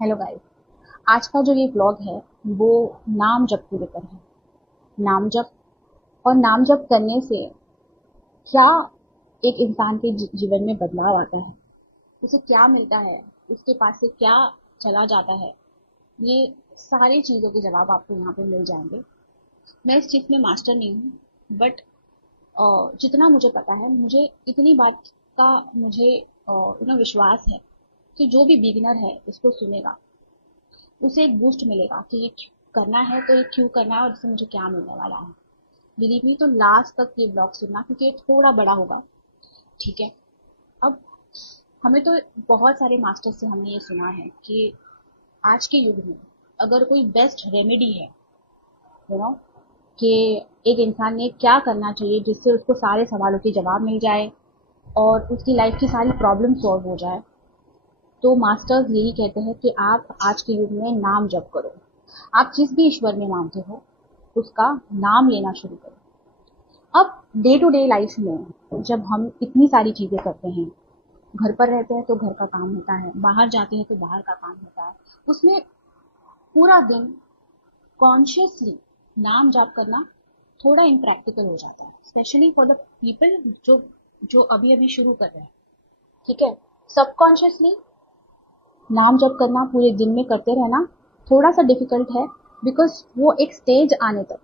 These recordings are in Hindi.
Hello guys. आज का जो ये व्लॉग है वो नाम जप को लेकर है। नाम जप और नाम जप करने से क्या एक इंसान के जीवन में बदलाव आता है, उसे क्या मिलता है, उसके पास से क्या चला जाता है, ये सारी चीज़ों के जवाब आपको यहाँ पे मिल जाएंगे। मैं इस चीज़ में मास्टर नहीं हूँ, बट जितना मुझे पता है, मुझे इतनी बात का मुझे विश्वास है कि जो भी बिगिनर है इसको सुनेगा, उसे एक बूस्ट मिलेगा कि ये करना है तो ये क्यों करना है और इससे मुझे क्या मिलने वाला है। बिलीव मी, तो लास्ट तक ये ब्लॉग सुनना क्योंकि ये थोड़ा बड़ा होगा। ठीक है। अब हमें तो बहुत सारे मास्टर से हमने ये सुना है कि आज के युग में अगर कोई बेस्ट रेमेडी है, यू नो, कि एक इंसान ने क्या करना चाहिए जिससे उसको सारे सवालों के जवाब मिल जाए और उसकी लाइफ की सारी प्रॉब्लम सॉल्व हो जाए, तो मास्टर्स यही कहते हैं कि आप आज के युग में नाम जप करो। आप जिस भी ईश्वर में मानते हो उसका नाम लेना शुरू करो। अब डे टू डे लाइफ में जब हम इतनी सारी चीजें करते हैं, घर पर रहते हैं तो घर का काम होता है, बाहर जाते हैं तो बाहर का काम होता है, उसमें पूरा दिन कॉन्शियसली नाम जाप करना थोड़ा इम्प्रैक्टिकल हो जाता है, स्पेशली फॉर द पीपल जो जो अभी अभी शुरू कर रहे हैं। ठीक है। सबकॉन्शियसली नाम जप करना पूरे दिन में करते रहना थोड़ा सा डिफिकल्ट है, बिकॉज वो एक स्टेज आने तक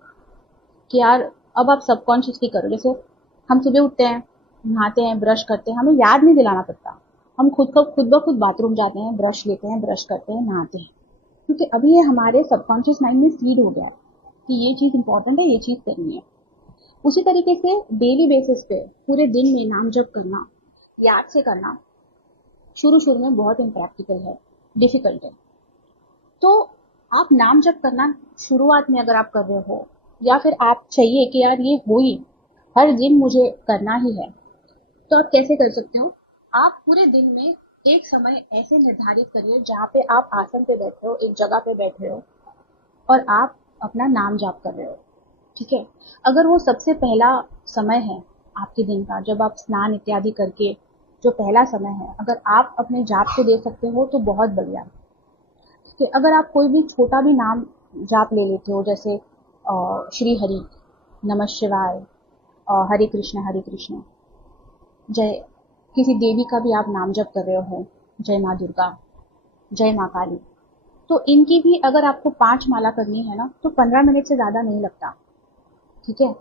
कि यार अब आप सबकॉन्शियसली करो। जैसे हम सुबह उठते हैं, नहाते हैं, ब्रश करते हैं, हमें याद नहीं दिलाना पड़ता। हम खुद ब खुद बाथरूम जाते हैं, ब्रश लेते हैं, ब्रश करते हैं, नहाते हैं, क्योंकि अभी ये हमारे सबकॉन्शियस माइंड में फीड हो गया कि ये चीज इंपॉर्टेंट है, ये चीज करनी है। उसी तरीके से डेली बेसिस पे पूरे दिन में नाम जप करना, याद से करना शुरू शुरू में बहुत इम्प्रैक्टिकल है, डिफिकल्ट है। तो आप नाम जप करना शुरुआत में अगर आप कर रहे हो, या फिर आप चाहिए कि यार ये हो ही, हर दिन मुझे करना ही है, तो आप कैसे कर सकते हो? आप पूरे दिन में एक समय ऐसे निर्धारित करिए जहाँ पे आप आसन पे बैठे हो, एक जगह पे बैठे हो और आप अपना नाम जाप कर रहे हो। ठीक है। अगर वो सबसे पहला समय है आपके दिन का, जब आप स्नान इत्यादि करके जो पहला समय है, अगर आप अपने जाप को दे सकते हो तो बहुत बढ़िया। कि अगर आप कोई भी छोटा भी नाम जाप ले लेते हो, जैसे श्री हरि, नमः शिवाय, हरे कृष्ण, जय, किसी देवी का भी आप नाम जप कर रहे हो, जय माँ दुर्गा, जय माँ काली, तो इनकी भी अगर आपको 5 माला करनी है ना तो 15 मिनट से ज्यादा नहीं लगता। ठीक है।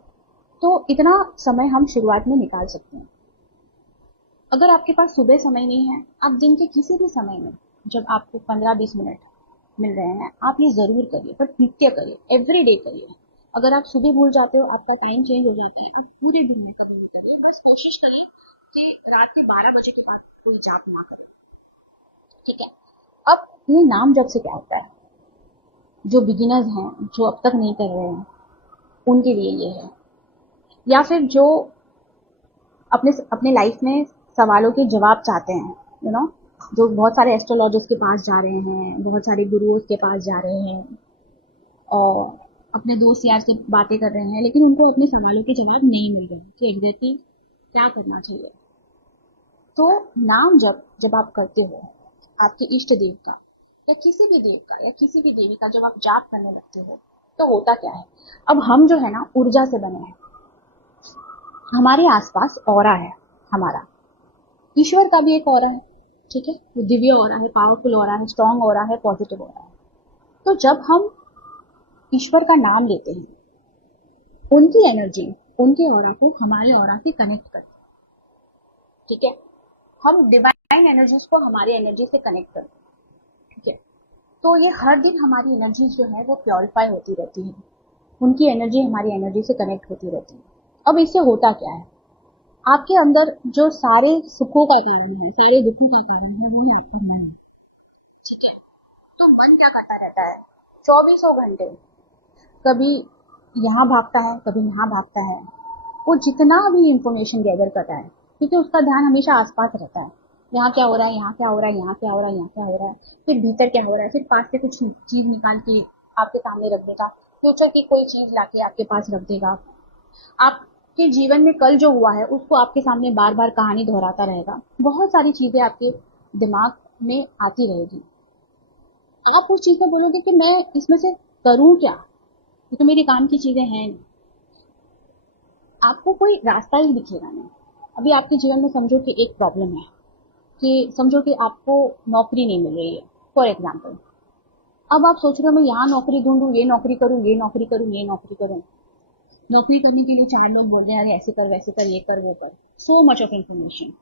तो इतना समय हम शुरुआत में निकाल सकते हैं। अगर आपके पास सुबह समय नहीं है, आप दिन के किसी भी समय में जब आपको 15-20 मिनट मिल रहे हैं, आप ये जरूर करिए, पर नित्य करिए, एवरी डे करिए। अगर आप सुबह भूल जाते हो, आपका टाइम चेंज हो जाता है, आप पूरे दिन में कभी भी करिए। बस कोशिश करिए कि रात के 12 बजे के बाद कोई जाप ना करें। ठीक है। अब ये नाम जब से क्या होता है, जो बिगिनर्स हैं, जो अब तक नहीं कर रहे हैं, उनके लिए ये है। या फिर जो अपने अपने लाइफ में सवालों के जवाब चाहते हैं, जो बहुत सारे एस्ट्रोलॉजर्स के पास जा रहे हैं, बहुत सारे गुरुओं के पास जा रहे हैं और अपने दोस्त यार से बातें कर रहे हैं, लेकिन उनको अपने सवालों के जवाब नहीं मिल रहे कि एग्जैक्टली क्या करना चाहिए। तो नाम जब आप करते हो आपके इष्ट देव का, या किसी भी देव का या किसी भी देवी का, जब आप जाप करने लगते हो, तो होता क्या है, अब हम जो है ना ऊर्जा से बने हैं। हमारे आसपास ऑरा है हमारा, ईश्वर का भी एक ऑरा है। ठीक है। वो दिव्य ऑरा है, पावरफुल ऑरा है, स्ट्रांग ऑरा है, पॉजिटिव ऑरा है। तो जब हम ईश्वर का नाम लेते हैं, उनकी एनर्जी, उनके ऑरा को हमारे ऑरा से कनेक्ट करते हैं। ठीक है। हम डिवाइन एनर्जीज को हमारी एनर्जी से कनेक्ट करते हैं। ठीक है। तो ये हर दिन हमारी एनर्जी जो है वो प्योरीफाई होती रहती है, उनकी एनर्जी हमारी एनर्जी से कनेक्ट होती रहती है। अब इससे होता क्या है, आपके अंदर जो सारे सुखों का कारण है, सारे दुखों का कारण है, वो है आपका मन। ठीक है। तो मन क्या करता रहता है 24 घंटे, कभी यहाँ भागता है, कभी यहाँ भागता है। वो जितना भी इंफॉर्मेशन गैदर करता है, क्योंकि उसका ध्यान हमेशा आसपास रहता है, यहाँ क्या हो रहा है, यहाँ क्या हो रहा है, यहाँ क्या हो रहा है, यहाँ क्या हो रहा है, फिर भीतर क्या हो रहा है, फिर पास से कुछ चीज निकाल के आपके सामने रख देगा, फ्यूचर की कोई चीज लाके आपके पास रख देगा। आपके जीवन में कल जो हुआ है उसको आपके सामने बार बार कहानी दोहराता रहेगा। बहुत सारी चीजें आपके दिमाग में आती रहेगी। आप उस चीज को बोलोगे कि मैं इसमें से करूं क्या, ये तो मेरे काम की चीजें हैं नहीं, आपको कोई रास्ता ही दिखेगा नहीं। अभी आपके जीवन में समझो कि एक प्रॉब्लम है, कि समझो कि आपको नौकरी नहीं मिल रही है, फॉर एग्जाम्पल। अब आप सोच रहे हो मैं यहाँ नौकरी ढूंढूं, ये नौकरी करूं, ये नौकरी करूं, ये नौकरी करूं। नौकरी करने के लिए चार लोग बोल रहे हैं, अरे ऐसे कर, वैसे कर, ये कर, वो कर, सो मच ऑफ इन्फॉर्मेशन।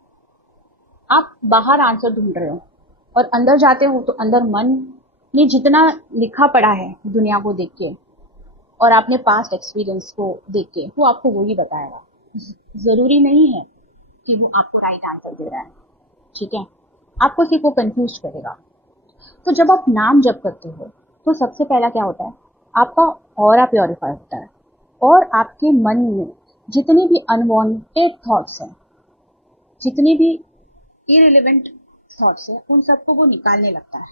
आप बाहर आंसर ढूंढ रहे हो और अंदर जाते हो तो अंदर मन ने जितना लिखा पड़ा है दुनिया को देख के और आपने पास्ट एक्सपीरियंस को देख के, वो आपको वही बताएगा। जरूरी नहीं है कि वो आपको राइट आंसर दे रहा है, ठीक है, आपको सिर्फ वो कंफ्यूज करेगा। तो जब आप नाम जप करते हो तो सबसे पहला क्या होता है, आपका ऑरा प्योरीफाई होता है और आपके मन में जितने भी अनवांटेड थॉट्स हैं, जितने भी इररिलेवेंट थॉट्स है, उन सबको वो निकालने लगता है,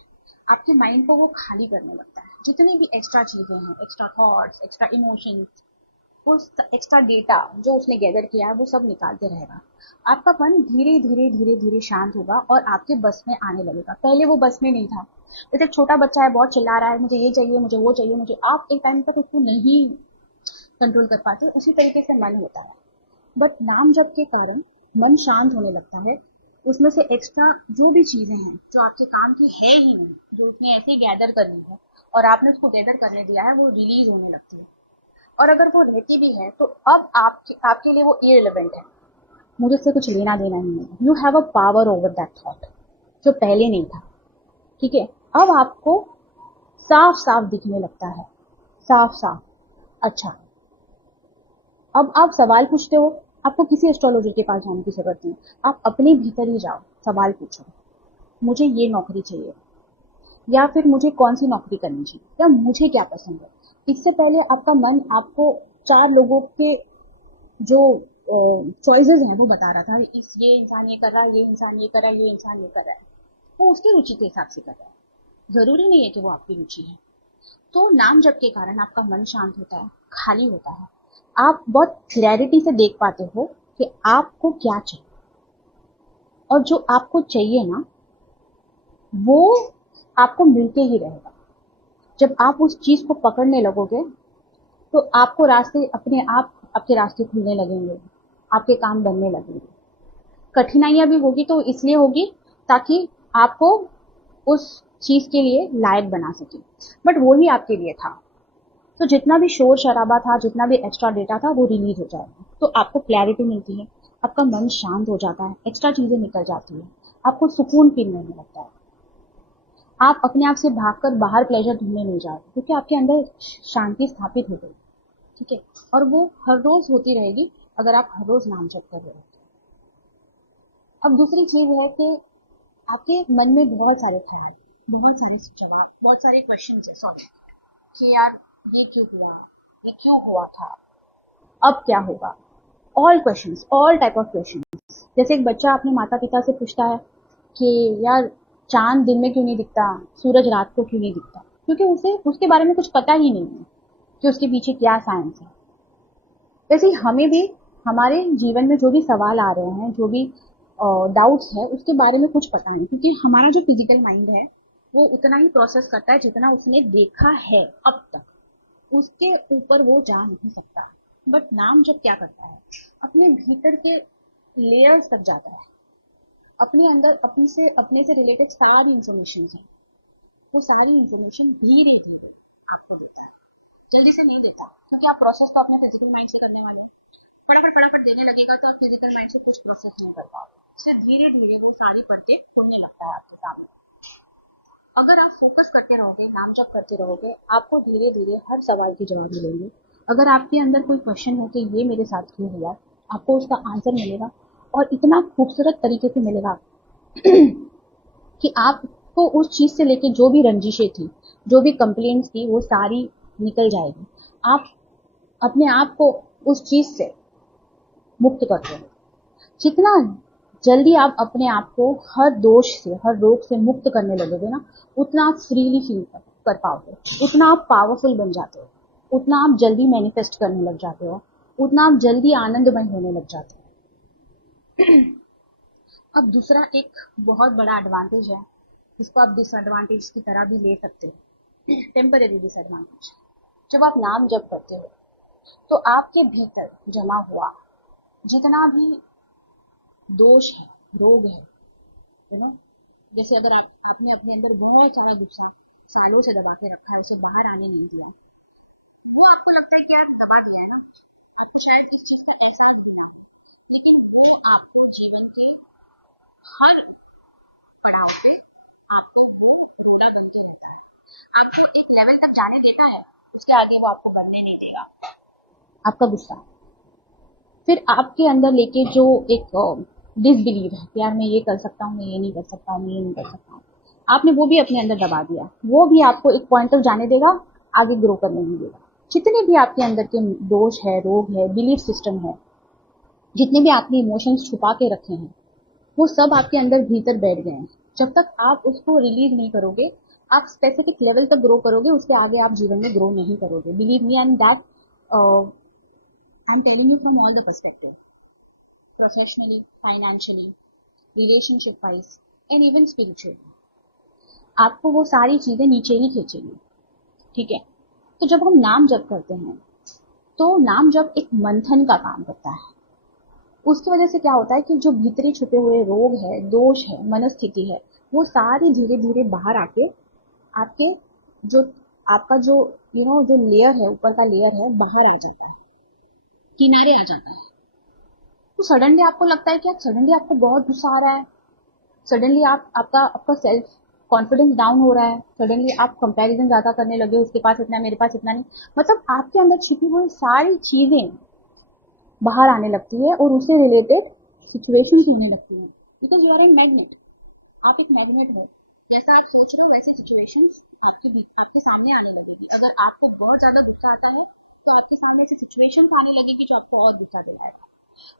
आपके माइंड को वो खाली करने लगता है। जितनी भी एक्स्ट्रा चीजें हैं, एक्स्ट्रा थॉट्स, एक्स्ट्रा इमोशंस, वो एक्स्ट्रा डेटा जो उसने गैदर किया है वो सब निकालते रहेगा। आपका मन धीरे धीरे धीरे धीरे शांत होगा और आपके बस में आने लगेगा। पहले वो बस में नहीं था। जैसे छोटा बच्चा है, बहुत चिल्ला रहा है, मुझे ये चाहिए, मुझे वो चाहिए, मुझे, आप एक टाइम तक उसको नहीं कंट्रोल कर पाते, उसी तरीके से मन होता है। बट नाम जप के कारण मन शांत होने लगता है। उसमें से एक्स्ट्रा जो भी चीजें हैं जो आपके काम की है ही नहीं, जो उसने ऐसे गैदर कर ली है और आपने उसको गैदर करने दिया है, वो रिलीज होने लगती है। और अगर वो रहती भी है तो अब आपके लिए वो इररिलेवेंट है, मुझे उससे कुछ लेना देना नहीं है। You have a power over that thought, जो पहले नहीं था, ठीक है। अब आपको साफ साफ दिखने लगता है, साफ साफ। अच्छा, अब आप सवाल पूछते हो, आपको किसी एस्ट्रोलॉजर के पास जाने की जरूरत नहीं, आप अपने भीतर ही जाओ, सवाल पूछो, मुझे ये नौकरी चाहिए, या फिर मुझे कौन सी नौकरी करनी चाहिए, या मुझे क्या पसंद है। इससे पहले आपका मन आपको चार लोगों के जो चॉइसेस हैं वो बता रहा था, इस ये इंसान ये कर रहा है, ये इंसान ये कर रहा है, ये इंसान ये कर रहा है, वो उसकी रुचि के हिसाब से कर रहा है। जरूरी नहीं है कि वो आपकी रुचि है। तो नाम जप के कारण आपका मन शांत होता है, खाली होता है। आप बहुत क्लैरिटी से देख पाते हो कि आपको क्या चाहिए, और जो आपको चाहिए ना, वो आपको मिलते ही रहेगा। जब आप उस चीज को पकड़ने लगोगे तो आपको रास्ते अपने आप, आपके रास्ते खुलने लगेंगे, आपके काम बनने लगेंगे। कठिनाइयां भी होगी तो इसलिए होगी ताकि आपको उस चीज के लिए लायक बना सके, बट वो ही आपके लिए था। तो जितना भी शोर शराबा था, जितना भी एक्स्ट्रा डेटा था, वो रिलीज हो जाएगा, तो आपको क्लैरिटी मिलती है, आपका मन शांत हो जाता है, एक्स्ट्रा चीजें निकल जाती है, आपको सुकून फील होने लगता है। आप अपने आप से भागकर बाहर प्लेजर ढूंढने नहीं जा रहे, क्योंकि आपके अंदर शांति स्थापित हो गई, ठीक है। और वो हर रोज होती रहेगी अगर आप हर रोज नाम जप कर रहे हो। अब दूसरी चीज है कि आपके मन में बहुत सारे ख्याल, बहुत सारे जवाब, बहुत सारे क्वेश्चन है, सॉरी, कि यार ये क्यों हुआ, ये क्यों हुआ था, अब क्या होगा। All questions, all type of questions. जैसे एक बच्चा अपने माता पिता से पूछता है कि यार चांद दिन में क्यों नहीं दिखता, सूरज रात को क्यों नहीं दिखता, क्योंकि उसे उसके बारे में कुछ पता ही नहीं है कि उसके पीछे क्या साइंस है। वैसे ही हमें भी हमारे जीवन में जो भी सवाल आ रहे हैं, जो भी डाउट्स है, उसके बारे में कुछ पता नहीं, क्योंकि हमारा जो फिजिकल माइंड है वो उतना ही प्रोसेस करता है जितना उसने देखा है अब तक, उसके ऊपर वो जा नहीं सकता। बट नाम जब क्या करता है, अपने भीतर के लेयर्स तक जाता है, अपने अंदर अपने से रिलेटेड सारी इंफॉर्मेशन है, वो सारी इंफॉर्मेशन धीरे धीरे आपको देता है। जल्दी से नहीं देता, क्योंकि आप प्रोसेस तो अपने फिजिकल माइंड से करने वाले हैं। फटाफट फटाफट देने लगेगा तो आप फिजिकल माइंड से कुछ प्रोसेस नहीं कर पाओगे, इससे धीरे धीरे वो सारी परतें खुलने लगता है आपके सामने। अगर आप फोकस करते रहोगे, नाम जप करते रहोगे, आपको धीरे धीरे हर सवाल के जवाब मिलेंगे। अगर आपके अंदर कोई क्वेश्चन हो कि ये मेरे साथ क्यों हुआ, आपको उसका आंसर मिलेगा, और इतना खूबसूरत तरीके से मिलेगा कि आपको उस चीज से लेके जो भी रंजिशें थी, जो भी कंप्लेंट्स थी, वो सारी निकल जाएगी। आप अपने आप को उस चीज से मुक्त कर दो। जितना जल्दी आप अपने आप को हर दोष से, हर रोग से मुक्त करने लगोगे ना, उतना आप फ्रीली फील कर पाओगे, उतना आप पावरफुल बन जाते हो, उतना आप जल्दी मैनिफेस्ट करने लग जाते हो, उतना आप जल्दी आनंदमय होने लग जाते हो। अब दूसरा एक बहुत बड़ा एडवांटेज है इसको आप डिसएडवांटेज की तरह भी ले सकते हो, टेम्परेरी डिसएडवांटेज। जब आप नाम जप करते हो तो आपके भीतर जमा हुआ जितना भी दोष है, रोग है, यू नो, जैसे अगर आपने अपने अंदर बहुत सारा गुस्सा सालों से दबा के रखा है, उसे बाहर आने नहीं दिया, वो आपको लगता है कि यार दबा दिया है ना, आपको शायद इस चीज का एहसास नहीं है, लेकिन वो आपको जीवन के हर पड़ाव पे आपको वो पूरा करके देता है। आपको एक लेवल तक जाने देता है, उसके आगे वो आपको बढ़ने नहीं देगा। आपका गुस्सा फिर आपके अंदर लेके जो एक डिसबिलीव है कि यार मैं ये कर सकता हूँ, मैं ये नहीं कर सकता हूँ, मैं ये नहीं कर सकता हूँ, आपने वो भी अपने अंदर दबा दिया, वो भी आपको एक पॉइंट तक जाने देगा, आगे ग्रो करने नहीं देगा। जितने भी आपके अंदर के दोष है, रोग है, बिलीफ सिस्टम है, जितने भी आपने इमोशंस छुपा के रखे हैं, वो सब आपके अंदर भीतर बैठ गए हैं। जब तक आप उसको रिलीज नहीं करोगे, आप स्पेसिफिक लेवल तक ग्रो करोगे, उसके आगे आप जीवन में ग्रो नहीं करोगे। Believe me and that I am telling you from all the perspective, professionally, financially, relationship wise and even spiritually, आपको वो सारी चीजें नीचे ही खींचेंगी। ठीक है, तो जब हम नाम जप करते हैं तो नाम जप एक मंथन का काम करता है। उसकी वजह से क्या होता है कि जो भीतरी छुपे हुए रोग है, दोष है, मनस्थिति है, वो सारी धीरे धीरे बाहर आके आपके जो आपका जो जो लेयर है, ऊपर का लेयर है, बाहर आ जाता है, किनारे आ जाता है। तो सडनली आपको लगता है कि सडनली आपको बहुत गुस्सा आ रहा है, सडनली आपका आपका सेल्फ कॉन्फिडेंस डाउन हो रहा है, सडनली आप कंपैरिजन ज्यादा करने लगे, उसके पास इतना मेरे पास इतना नहीं, मतलब आपके अंदर छिपी हुई सारी चीजें बाहर आने लगती है और उससे रिलेटेड सिचुएशंस होने लगती हैं, because you are an magnet, आप एक मैग्नेट हो। जैसा आप सोच रहे हो वैसे सिचुएशंस आपके सामने आने लगेगी। अगर आपको बहुत ज्यादा गुस्सा आता है तो आपके सामने ऐसी सिचुएशंस आने लगेगी जो आपको और गुस्सा दिलाएगा।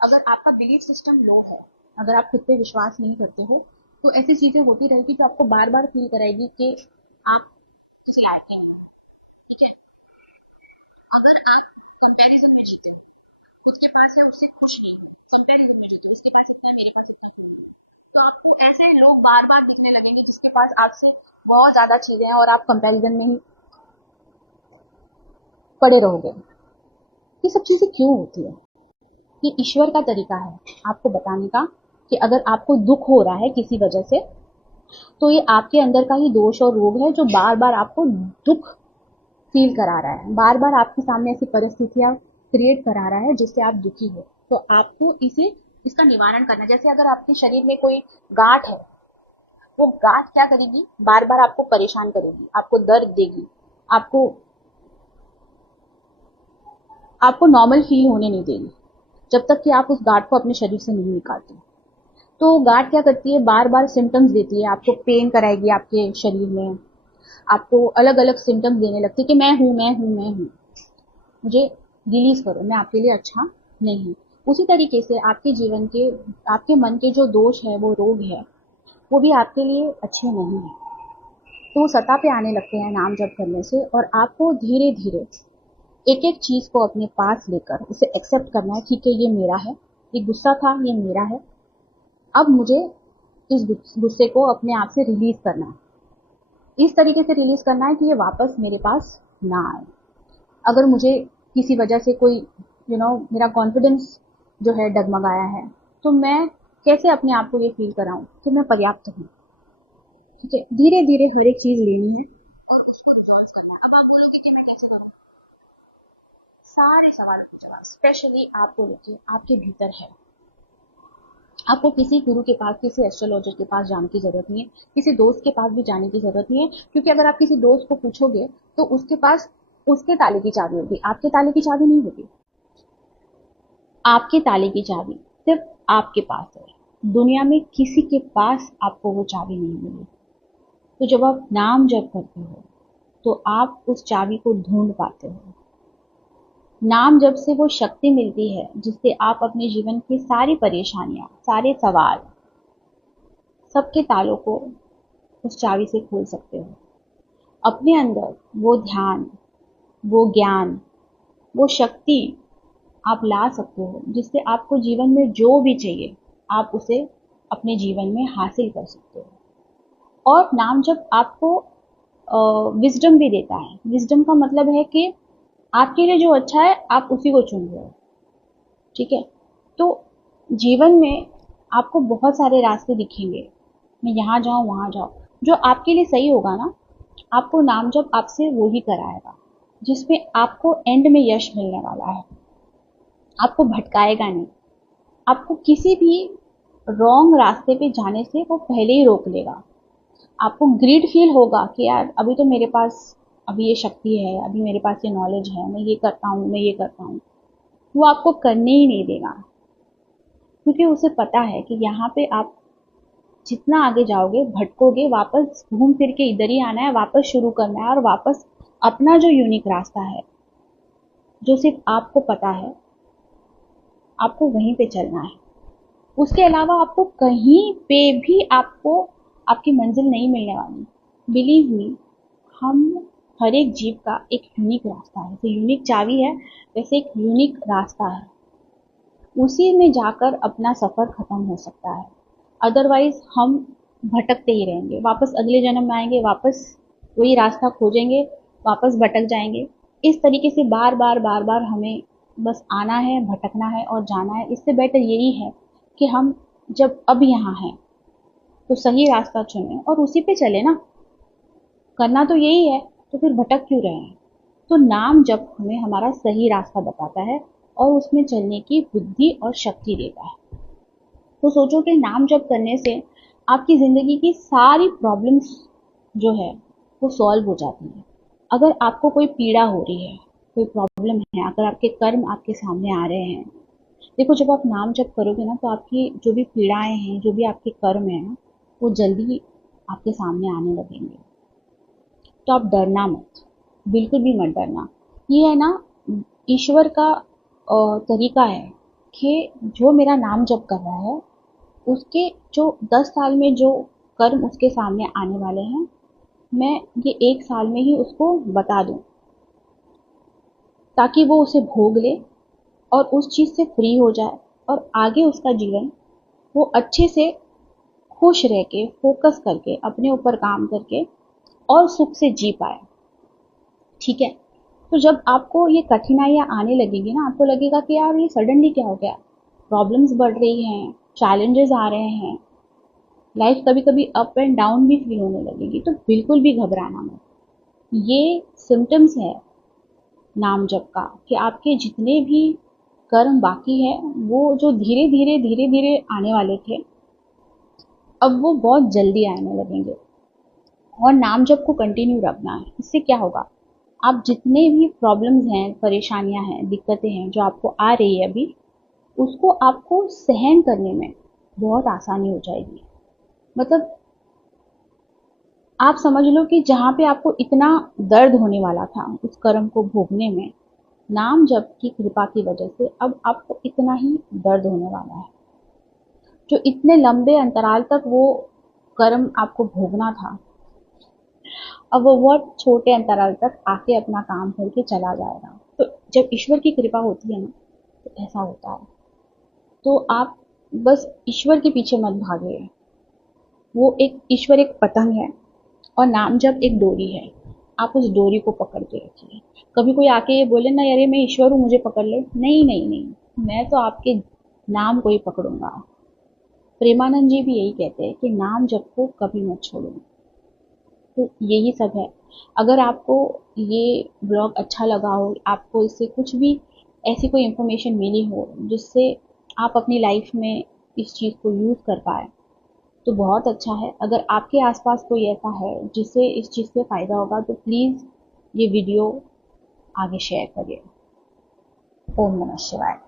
अगर आपका बिलीफ सिस्टम लो है, अगर आप खुद पे विश्वास नहीं करते हो, तो ऐसी चीजें होती रहेगी जो आपको बार बार फील कराएगी कि आप किसी लायक नहीं हो। ठीक है, अगर आप कंपैरिजन में जीते हो, उसके पास है उससे खुश नहीं हो, कंपैरिजन में जीते हो, उसके पास इतना है मेरे पास इतना नहीं है, तो आपको ऐसे लोग बार बार दिखने लगेंगे जिसके पास आपसे बहुत ज्यादा चीजें हैं और आप कंपैरिजन में ही पड़े रहोगे। ये सब चीजें क्यों होती है? ये ईश्वर का तरीका है आपको बताने का कि अगर आपको दुख हो रहा है किसी वजह से, तो ये आपके अंदर का ही दोष और रोग है जो बार बार आपको दुख फील करा रहा है, बार बार आपके सामने ऐसी परिस्थितियां क्रिएट करा रहा है जिससे आप दुखी हो। तो आपको इसका निवारण करना, जैसे अगर आपके शरीर में कोई गांठ है, वो गांठ क्या करेगी, बार बार आपको परेशान करेगी, आपको दर्द देगी, आपको आपको नॉर्मल फील होने नहीं देगी, जब तक कि आप उस गांठ को अपने शरीर से नहीं निकालते। तो गांठ क्या करती है, बार बार सिम्टम्स देती है, आपको पेन कराएगी आपके शरीर में, आपको अलग अलग सिम्टम्स देने लगती है कि मैं हूं, मैं हूं, मैं हूं, मुझे रिलीज करो, मैं आपके लिए अच्छा नहीं हूं। उसी तरीके से आपके जीवन के, आपके मन के जो दोष है, वो रोग है, वो भी आपके लिए अच्छे नहीं है। तो वो सतह पे आने लगते हैं नाम जप करने से, और आपको धीरे धीरे एक एक चीज को अपने पास लेकर उसे एक्सेप्ट करना है। ठीक है, ये मेरा है, ये गुस्सा था, ये मेरा है, अब मुझे इस गुस्से को अपने आप से रिलीज करना है, इस तरीके से रिलीज करना है कि ये वापस मेरे पास ना आए। अगर मुझे किसी वजह से कोई मेरा कॉन्फिडेंस जो है डगमगाया है, तो मैं कैसे अपने आप को ये फील कराऊं कि मैं पर्याप्त हूँ। ठीक है, धीरे धीरे हर एक चीज लेनी है और उसको रिजॉल्व करना है। अब आप बोलोगे कि मैं कैसे करूँ, सारे सवालों का जवाब स्पेशली आपको लेके आपके भीतर है। आपको किसी गुरु के पास, किसी एस्ट्रोलॉजर के पास जाने की जरूरत नहीं है, किसी दोस्त के पास भी जाने की जरूरत नहीं है, क्योंकि अगर आप किसी दोस्त को पूछोगे तो उसके पास उसके ताले की चाबी होगी, आपके ताले की चाबी नहीं होगी। आपके ताले की चाबी सिर्फ आपके पास है, दुनिया में किसी के पास आपको वो चाबी नहीं मिली। तो जब आप नाम जप करते हो तो आप उस चाबी को ढूंढ पाते हो। नाम जप से वो शक्ति मिलती है जिससे आप अपने जीवन की सारी परेशानियां, सारे सवाल, सबके तालों को उस चाबी से खोल सकते हो। अपने अंदर वो ध्यान, वो ज्ञान, वो शक्ति आप ला सकते हो जिससे आपको जीवन में जो भी चाहिए आप उसे अपने जीवन में हासिल कर सकते हो। और नाम जप आपको विजडम भी देता है। विजडम का मतलब है कि आपके लिए जो अच्छा है आप उसी को चुन रहे हो, ठीक है। तो जीवन में आपको बहुत सारे रास्ते दिखेंगे, मैं यहाँ जाऊँ वहाँ जाऊँ, जो आपके लिए सही होगा ना, आपको नाम जप आपसे वो ही कराएगा, जिसमें आपको एंड में यश मिलने वाला है। आपको भटकाएगा नहीं, आपको किसी भी रॉन्ग रास्ते पे जाने से वो पहले ही रोक लेगा। आपको ग्रीड फील होगा कि यार अभी तो मेरे पास अभी ये शक्ति है, अभी मेरे पास ये नॉलेज है, मैं ये करता हूँ, मैं ये करता हूँ। वो आपको करने ही नहीं देगा, क्योंकि उसे पता है कि यहाँ पे आप जितना आगे जाओगे भटकोगे, वापस घूम फिर के इधर ही आना है, वापस शुरू करना है, और वापस अपना जो यूनिक रास्ता है, जो सिर्फ आपको पता है, आपको वहीं पे चलना है। उसके अलावा आपको कहीं पे भी आपको आपकी मंजिल नहीं मिलने वाली। बिलीव मी, हम हर एक जीव का एक यूनिक रास्ता है, जैसे यूनिक चाबी है वैसे एक यूनिक रास्ता है, उसी में जाकर अपना सफर खत्म हो सकता है। अदरवाइज हम भटकते ही रहेंगे, वापस अगले जन्म में आएंगे, वापस वही रास्ता खोजेंगे, वापस भटक जाएंगे। इस तरीके से बार बार बार बार हमें बस आना है, भटकना है और जाना है। इससे बेटर यही है कि हम जब अब यहाँ हैं तो सही रास्ता चुने और उसी पे चले ना। करना तो यही है, तो फिर भटक क्यों रहे हैं। तो नाम जब हमें हमारा सही रास्ता बताता है और उसमें चलने की बुद्धि और शक्ति देता है। तो सोचो कि नाम जप करने से आपकी ज़िंदगी की सारी प्रॉब्लम्स जो है वो सॉल्व हो जाती है। अगर आपको कोई पीड़ा हो रही है, कोई प्रॉब्लम है, अगर आपके कर्म आपके सामने आ रहे हैं, देखो जब आप नाम जप करोगे ना तो आपकी जो भी पीड़ाएं हैं, जो भी आपके कर्म हैं ना, वो जल्दी आपके सामने आने लगेंगे। तो आप डरना मत, बिल्कुल भी मत डरना। ये है ना ईश्वर का तरीका है कि जो मेरा नाम जप कर रहा है उसके जो 10 साल में जो कर्म उसके सामने आने वाले हैं, मैं ये 1 साल में ही उसको बता दूं, ताकि वो उसे भोग ले और उस चीज़ से फ्री हो जाए और आगे उसका जीवन वो अच्छे से खुश रह के, फोकस करके, अपने ऊपर काम करके और सुख से जी पाए, ठीक है। तो जब आपको ये कठिनाइयाँ आने लगेगी ना, आपको लगेगा कि यार ये सडनली क्या हो गया, प्रॉब्लम्स बढ़ रही हैं, चैलेंजेस आ रहे हैं, लाइफ कभी कभी अप एंड डाउन भी फील होने लगेगी, तो बिल्कुल भी घबराना मत। ये सिम्टम्स है नाम जप का कि आपके जितने भी कर्म बाकी है वो जो धीरे धीरे आने वाले थे, अब वो बहुत जल्दी आने लगेंगे। और नाम जप को कंटिन्यू रखना है। इससे क्या होगा, आप जितने भी प्रॉब्लम्स हैं, परेशानियां हैं, दिक्कतें हैं जो आपको आ रही है अभी, उसको आपको सहन करने में बहुत आसानी हो जाएगी। मतलब आप समझ लो कि जहाँ पे आपको इतना दर्द होने वाला था उस कर्म को भोगने में, नाम जप की कृपा की वजह से अब आपको इतना ही दर्द होने वाला है। जो इतने लंबे अंतराल तक वो कर्म आपको भोगना था, अब वो बहुत छोटे अंतराल तक आके अपना काम करके चला जाएगा। तो जब ईश्वर की कृपा होती है ना, तो ऐसा होता है। तो आप बस ईश्वर के पीछे मत भागिए। वो एक ईश्वर एक पतंग है और नाम जप एक डोरी है, आप उस डोरी को पकड़ के रखिए। कभी कोई आके ये बोले ना यार मैं ईश्वर हूँ मुझे पकड़ ले, नहीं नहीं नहीं, मैं तो आपके नाम को ही पकड़ूंगा। प्रेमानंद जी भी यही कहते हैं कि नाम जप को कभी मत छोड़ो। तो यही सब है। अगर आपको ये ब्लॉग अच्छा लगा हो, आपको इससे कुछ भी ऐसी कोई इन्फॉर्मेशन मिली हो जिससे आप अपनी लाइफ में इस चीज़ को यूज़ कर पाए, तो बहुत अच्छा है। अगर आपके आसपास कोई ऐसा है जिसे इस चीज़ से फ़ायदा होगा तो प्लीज़ ये वीडियो आगे शेयर करिए। ओम नमः शिवाय।